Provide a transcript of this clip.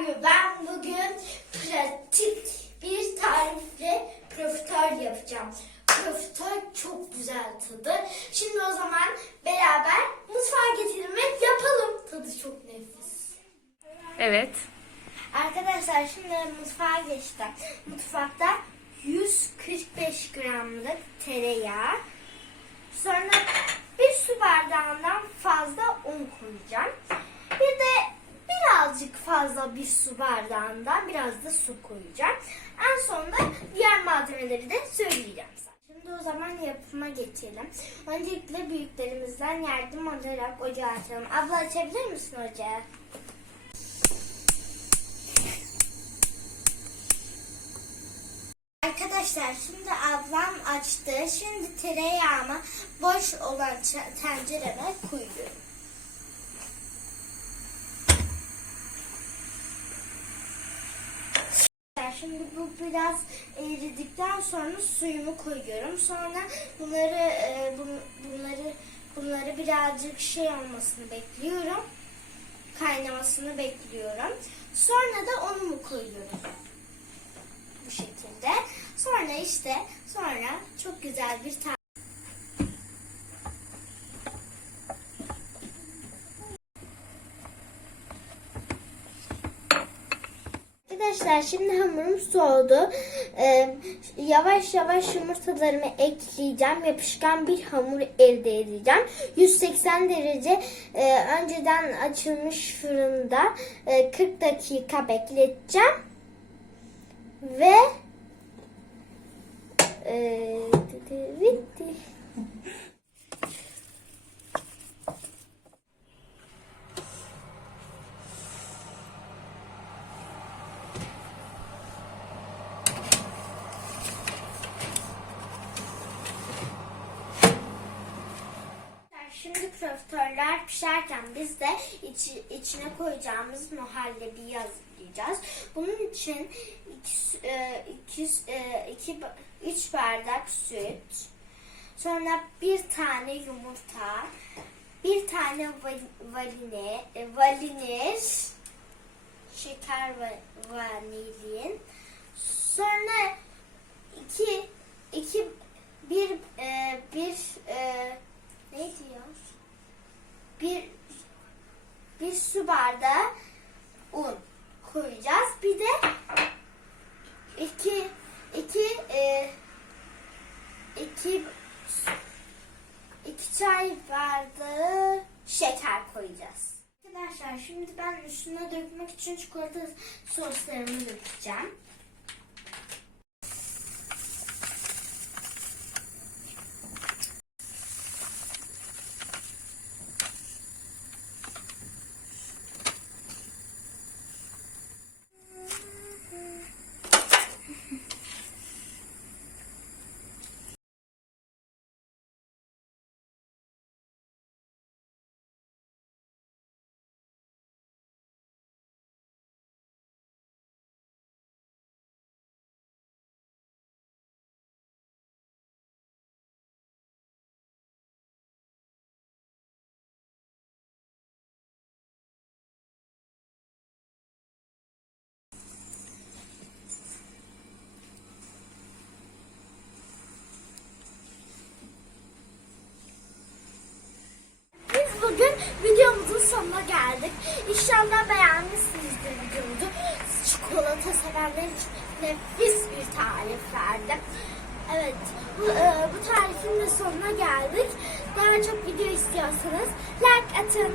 Aryu. Ben bugün pratik bir tarifle profiterol yapacağım. Profiterol çok güzel tadı. Şimdi o zaman beraber mutfağa geçelim ve yapalım. Tadı çok nefis. Evet. Arkadaşlar şimdi mutfağa geçtim. Mutfakta 145 gramlık tereyağı. Sonra bir su bardağından fazla un koyacağım. Bir de birazcık fazla bir su bardağından biraz da su koyacağım. En sonunda diğer malzemeleri de söyleyeceğim size. Şimdi o zaman yapıma geçelim. Öncelikle büyüklerimizden yardım alarak ocağı açalım. Abla açabilir misin ocağı? Arkadaşlar şimdi ablam açtı. Şimdi tereyağımı boş olan tencereme koyuyorum. Şimdi bu biraz eridikten sonra suyumu koyuyorum. Sonra bunları e, bun- bunları bunları birazcık şey olmasını bekliyorum. Kaynamasını bekliyorum. Sonra da unumu koyuyorum bu şekilde. Sonra işte sonra çok güzel bir tat. Arkadaşlar şimdi hamurum soğudu. Ee, yavaş yavaş yumurtalarımı ekleyeceğim. Yapışkan bir hamur elde edeceğim. 180 derece e, önceden açılmış fırında e, 40 dakika bekleteceğim. Ve e, profiteroller pişerken biz de içi- içine koyacağımız muhallebiyi hazırlayacağız. Bunun için 3 bardak süt, sonra bir tane yumurta, bir tane val- valine, e, valinir, şeker ve vanilin, sonra iki, iki bir e, bir e, ne diyor? Bir bir su bardağı un koyacağız. Bir de iki iki e, iki iki çay bardağı şeker koyacağız. Arkadaşlar şimdi ben üstüne dökmek için çikolata soslarımı dökeceğim. Biz bugün videomuzun geldik. İnşallah beğenmişsinizdir videomuzu. Çikolata sevenler için nefis bir tarif verdim. Evet, bu, e, bu tarifin de sonuna geldik. Daha çok video istiyorsanız like atın.